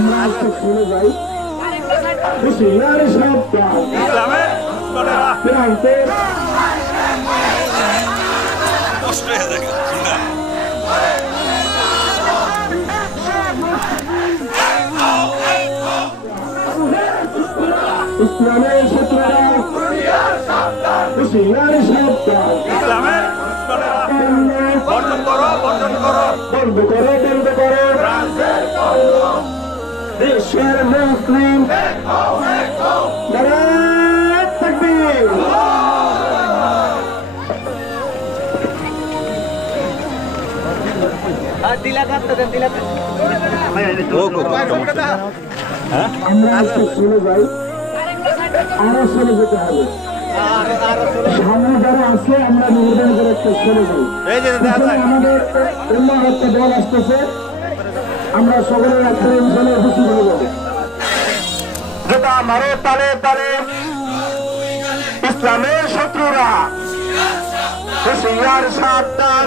আমরা আজকে শুনে যাই হুশিয়ার সাবধান প্রান্তে ইসলামের শত্রুরা হুশিয়ার সাবধান বন্ধ করো দেশের মুসলিম নারায়ে তাকবীর আমরা আজকে চলে যাই আরো চলে যেতে হবে সামনে যারা আছে আমরা নিবেদন করে একটা চলে যাই আমাদের অন্য একটা দল আসতেছে আমরা সকলের একটা ইনশাল্লাহ খুশি হয়ে যাবো যেটা মারো তালে তালে ইসলামের শত্রুরা হুশিয়ার সাবধান